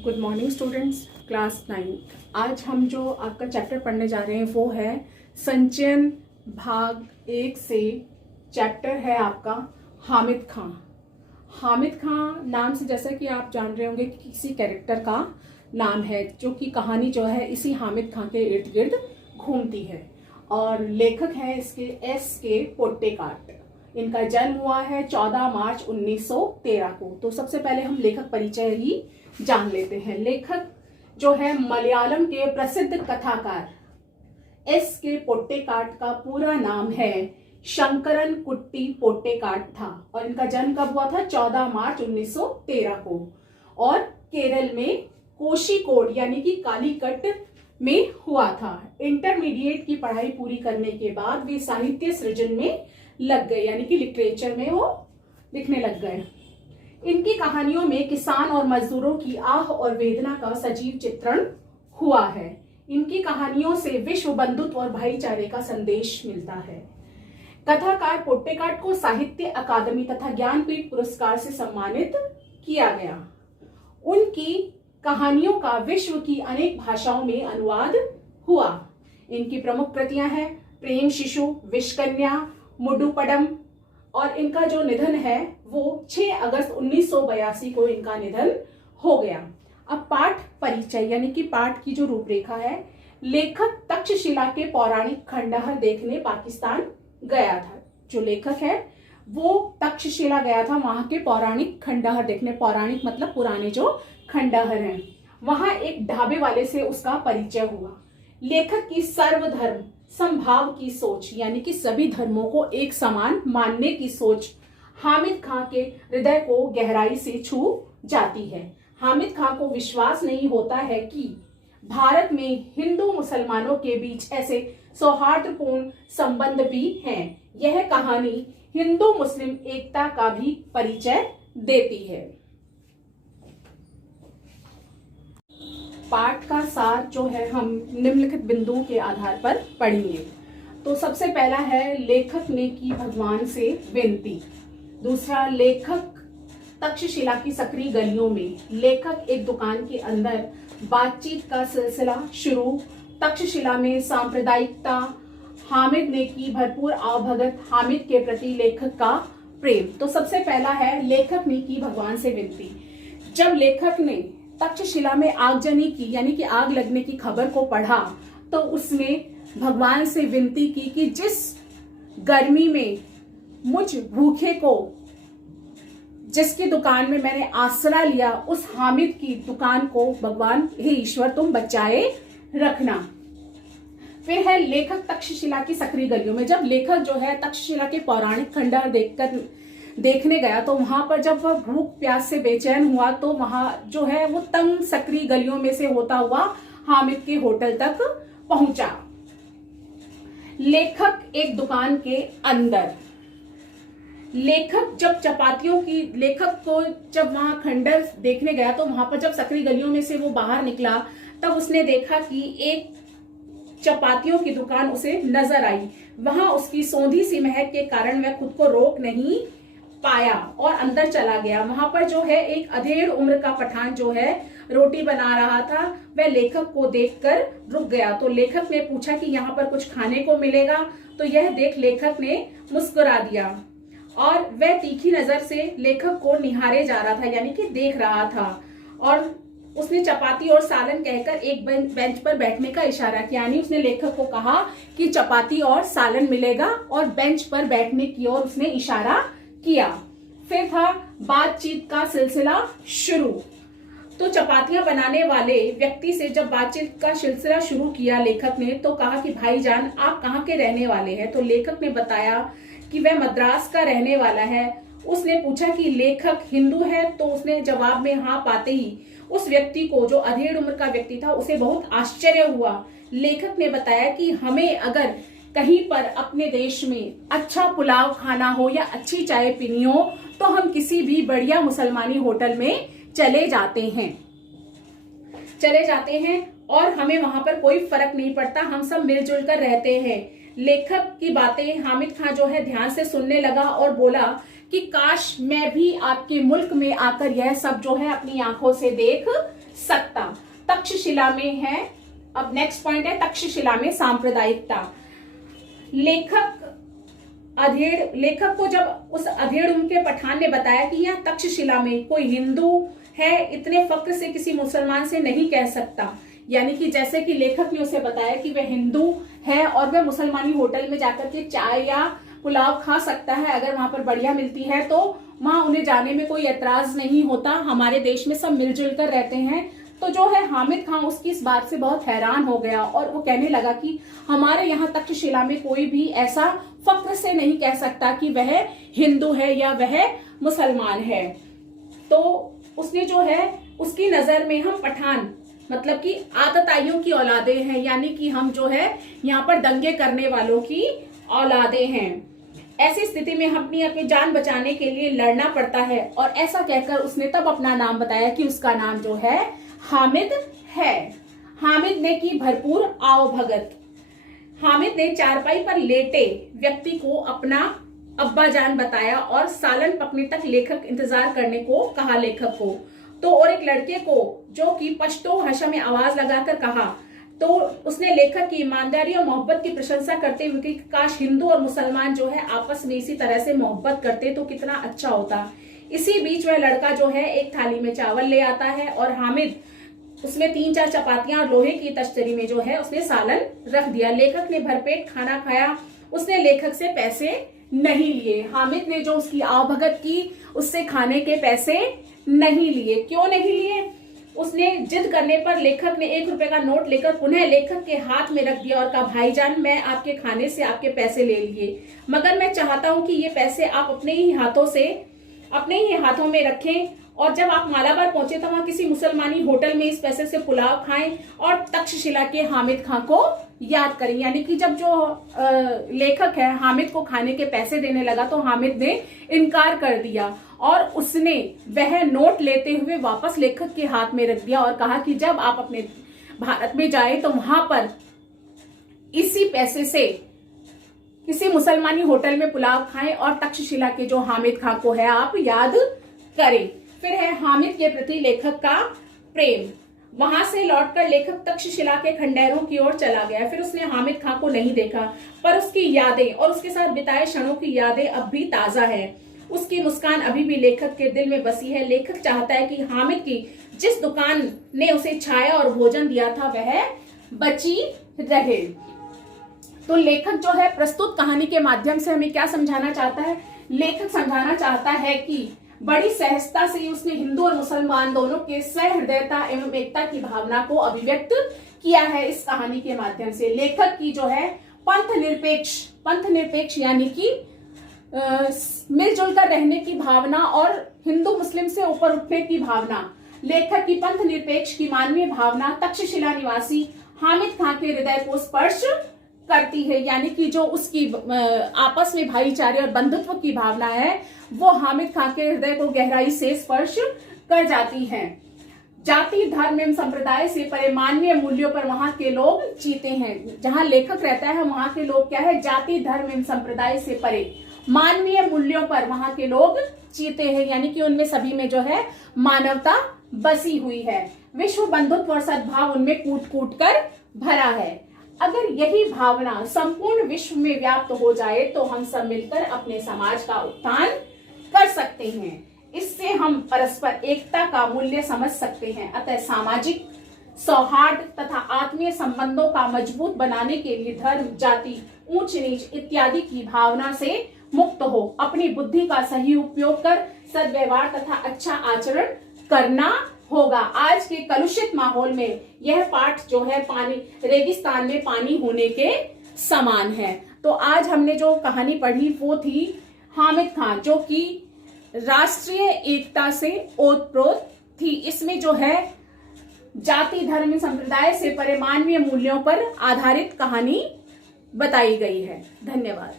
Good morning students, class 9। आज हम जो आपका चैप्टर पढ़ने जा रहे हैं वो है संचयन भाग 1 से। चैप्टर है आपका हामिद खां। हामिद खां नाम से जैसा कि आप जान रहे होंगे कि किसी कैरेक्टर का नाम है, जो कि कहानी जो है इसी हामिद खां के इर्द गिर्द घूमती है। और लेखक है इसके S.K. पोट्टेकाट। इनका जन्म हुआ है 14 मार्च 1913 को। तो सबसे पहले हम लेखक परिचय ही जान लेते हैं। लेखक जो है मलयालम के प्रसिद्ध कथाकार S.K. पोट्टेकाट का पूरा नाम है शंकरन कुट्टी पोट्टेकाट था। और इनका जन्म कब हुआ था? 14 मार्च 1913 को। और केरल में कोषिकोड यानी कि कालीकट में हुआ था। इंटरमीडिएट की पढ़ाई पूरी करने के बाद वे साहित्य सृजन में लग गए, यानी कि लिटरेचर में वो लिखने लग गए। इनकी कहानियों में किसान और मजदूरों की आह और वेदना का सजीव चित्रण हुआ है। इनकी कहानियों से विश्व बंधुत्व और भाईचारे का संदेश मिलता है। कथाकार पोट्टेकाट को साहित्य अकादमी तथा ज्ञानपीठ पुरस्कार से सम्मानित किया गया। उनकी कहानियों का विश्व की अनेक भाषाओं में अनुवाद हुआ। इनकी प्रमुख कृतियां हैं प्रेम शिशु, विषकन्या, मुडुपडम। और इनका जो निधन है वो 6 अगस्त 1982 को इनका निधन हो गया। अब पाठ परिचय यानी कि पाठ की जो रूपरेखा है। लेखक तक्षशिला के पौराणिक खंडहर देखने पाकिस्तान गया था। जो लेखक है वो तक्षशिला गया था, वहां के पौराणिक खंडहर देखने। पौराणिक मतलब पुराने जो खंडहर हैं। वहां एक ढाबे वाले से उसका परिचय हुआ। लेखक की सर्वधर्म समभाव की सोच यानी कि सभी धर्मों को एक समान मानने की सोच हामिद खां के हृदय को गहराई से छू जाती है। हामिद खां को विश्वास नहीं होता है कि भारत में हिंदू मुसलमानों के बीच ऐसे सौहार्दपूर्ण संबंध भी हैं। यह कहानी हिंदू मुस्लिम एकता का भी परिचय देती है। पाठ का सार जो है हम निम्नलिखित बिंदुओं के आधार पर पढ़ेंगे। तो सबसे पहला है लेखक ने की भगवान से विनती। दूसरा, लेखक तक्षशिला की सकरी गलियों में। लेखक एक दुकान के अंदर बातचीत का सिलसिला शुरू। तक्षशिला में सांप्रदायिकता। हामिद ने की भरपूर आवभगत। हामिद के प्रति लेखक का प्रेम। तो सबसे पहला है लेखक ने की भगवान से विनती। जब लेखक ने तक्षशिला में आगजनी की यानी कि आग लगने की खबर को पढ़ा तो उसने भगवान से विनती की कि जिस गर्मी में मुझ भूखे को जिसकी दुकान में मैंने आसरा लिया, उस हामिद की दुकान को भगवान हे ईश्वर तुम बचाए रखना। फिर है लेखक तक्षशिला की सकरी गलियों में। जब लेखक जो है तक्षशिला के पौराणिक खंडहर देखने गया तो वहां पर जब वह भूख प्यास से बेचैन हुआ तो वहां जो है वो तंग सकरी गलियों में से होता हुआ हामिद के होटल तक पहुंचा। लेखक एक दुकान के अंदर। लेखक को जब वहां खंडहर देखने गया तो वहां पर जब सकरी गलियों में से वो बाहर निकला तब उसने देखा कि एक चपातियों की दुकान उसे नजर आई। वहां उसकी सौंधी सी महक के कारण वह खुद को रोक नहीं पाया और अंदर चला गया। वहां पर जो है एक अधेड़ उम्र का पठान जो है रोटी बना रहा था, वह लेखक को देखकर रुक गया। तो लेखक ने पूछा कि यहाँ पर कुछ खाने को मिलेगा। तो यह देख लेखक ने मुस्कुरा दिया और वह तीखी नजर से लेखक को निहारे जा रहा था यानी कि देख रहा था। और उसने चपाती और सालन कहकर एक बेंच पर बैठने का इशारा किया, यानी उसने लेखक को कहा कि चपाती और सालन मिलेगा और बेंच पर बैठने की ओर उसने इशारा किया। फिर था बातचीत का सिलसिला शुरू। तो चपातियां बनाने वाले व्यक्ति से जब बातचीत का सिलसिला शुरू किया लेखक ने तो कहा कि भाईजान आप कहाँ के रहने वाले हैं? तो लेखक ने बताया कि वह मद्रास का रहने वाला है। उसने पूछा कि लेखक हिंदू है? तो उसने जवाब में हाँ पाते ही उस व्यक्ति को, जो अधेड़ उम्र का व्यक्ति था, उसे बहुत आश्चर्य हुआ। लेखक ने बताया कि हमें अगर कहीं पर अपने देश में अच्छा पुलाव खाना हो या अच्छी चाय पीनी हो तो हम किसी भी बढ़िया मुसलमानी होटल में चले जाते हैं और हमें वहां पर कोई फर्क नहीं पड़ता, हम सब मिलजुल कर रहते हैं। लेखक की बातें हामिद खां जो है ध्यान से सुनने लगा और बोला कि काश मैं भी आपके मुल्क में आकर यह सब जो है अपनी आंखों से देख सत्ता। तक्षशिला में है, अब नेक्स्ट पॉइंट है तक्षशिला में सांप्रदायिकता। लेखक को जब उस अधेड़ उनके पठान ने बताया कि यहाँ तक्षशिला में कोई हिंदू है, इतने फक्र से किसी मुसलमान से नहीं कह सकता, यानी कि जैसे कि लेखक ने उसे बताया कि वह हिंदू है और वह मुसलमानी होटल में जाकर के चाय या पुलाव खा सकता है, अगर वहां पर बढ़िया मिलती है तो वहां उन्हें जाने में कोई एतराज नहीं होता, हमारे देश में सब मिलजुल कर रहते हैं। तो जो है हामिद खान उसकी इस बात से बहुत हैरान हो गया और वो कहने लगा कि हमारे यहाँ तक्षशिला में कोई भी ऐसा फक्र से नहीं कह सकता कि वह हिंदू है या वह मुसलमान है। तो उसने जो है, उसकी नजर में हम पठान मतलब कि आतताइयों की औलादे हैं, यानी कि हम जो है यहाँ पर दंगे करने वालों की औलादे हैं। ऐसी स्थिति में हम अपनी जान बचाने के लिए लड़ना पड़ता है। और ऐसा कहकर उसने तब अपना नाम बताया कि उसका नाम जो है हामिद है। हामिद ने की भरपूर आवभगत। हामिद ने चारपाई पर लेटे व्यक्ति को अपना अब्बा जान बताया और सालन पकने तक लेखक इंतजार करने को कहा लेखक को। तो और एक लड़के को जो कि पश्तो भाषा में आवाज लगाकर कहा, तो उसने लेखक की ईमानदारी और मोहब्बत की प्रशंसा करते हुए कि काश हिंदू और मुसलमान जो है आपस में इसी तरह से मोहब्बत करते तो कितना अच्छा होता। इसी बीच वह लड़का जो है एक थाली में चावल ले आता है और हामिद उसमें 3-4 चपातियां और लोहे की तश्तरी में जो है उसने सालन रख दिया। लेखक ने भरपेट खाना खाया, उसने लेखक से पैसे नहीं लिए। हामिद ने जो उसकी आवभगत की उससे खाने के पैसे नहीं लिए। क्यों नहीं लिए? उसने जिद करने पर लेखक ने 1 रुपए का नोट लेकर पुनः लेखक के हाथ में रख दिया और कहा, भाईजान मैं आपके खाने से आपके पैसे ले लिए, मगर मैं चाहता हूं कि ये पैसे आप अपने ही हाथों में रखें और जब आप मालाबार पहुंचे तो वहां किसी मुसलमानी होटल में इस पैसे से पुलाव खाएं और तक्षशिला के हामिद खां को याद करें। यानी कि जब जो लेखक है हामिद को खाने के पैसे देने लगा तो हामिद ने इनकार कर दिया और उसने वह नोट लेते हुए वापस लेखक के हाथ में रख दिया और कहा कि जब आप अपने भारत में जाए तो वहां पर इसी पैसे से किसी मुसलमानी होटल में पुलाव खाएं और तक्षशिला के जो हामिद खां को है आप याद करें। फिर है हामिद के प्रति लेखक का प्रेम। वहां से लौटकर लेखक तक्षशिला के खंडहरों की ओर चला गया। फिर उसने हामिद खां को नहीं देखा, पर उसकी यादें और उसके साथ बिताए क्षणों की यादें अब भी ताजा है। उसकी मुस्कान अभी भी लेखक के दिल में बसी है। लेखक चाहता है कि हामिद की जिस दुकान ने उसे छाया और भोजन दिया था वह बची रहे। तो लेखक जो है प्रस्तुत कहानी के माध्यम से हमें क्या समझाना चाहता है? लेखक समझाना चाहता है कि बड़ी सहजता से उसने हिंदू और मुसलमान दोनों के सहृदयता एवं एकता की भावना को अभिव्यक्त किया है इस कहानी के माध्यम से। लेखक की जो है पंथ निरपेक्ष यानी कि मिलजुल कर रहने की भावना और हिंदू मुस्लिम से ऊपर उठने की भावना, लेखक की पंथ निरपेक्ष की मानवीय भावना तक्षशिला निवासी हामिद खां के हृदय को स्पर्श करती है। यानी कि जो उसकी आपस में भाईचारे और बंधुत्व की भावना है वो हामिद खां के हृदय को गहराई से स्पर्श कर जाती है। जाति धर्म एवं संप्रदाय से परे मानवीय मूल्यों पर वहां के लोग जीते हैं। जहां लेखक रहता है वहां के लोग क्या है? जाति धर्म एवं संप्रदाय से परे मानवीय मूल्यों पर वहां के लोग जीते हैं, यानी कि उनमें सभी में जो है मानवता बसी हुई है। विश्व बंधुत्व और सद्भाव उनमें कूट कूट कर भरा है। अगर यही भावना संपूर्ण विश्व में व्याप्त हो जाए तो हम सब मिलकर अपने समाज का उत्थान कर सकते हैं। इससे हम परस्पर एकता का मूल्य समझ सकते हैं। अतः सामाजिक सौहार्द तथा आत्मीय संबंधों का मजबूत बनाने के लिए धर्म, जाति, ऊंच नीच इत्यादि की भावना से मुक्त हो अपनी बुद्धि का सही उपयोग कर सद्व्यवहार तथा अच्छा आचरण करना होगा। आज के कलुषित माहौल में यह पाठ जो है रेगिस्तान में पानी होने के समान है। तो आज हमने जो कहानी पढ़ी वो थी हामिद खां, जो कि राष्ट्रीय एकता से ओतप्रोत थी। इसमें जो है जाति धर्म संप्रदाय से परे मानवीय मूल्यों पर आधारित कहानी बताई गई है। धन्यवाद।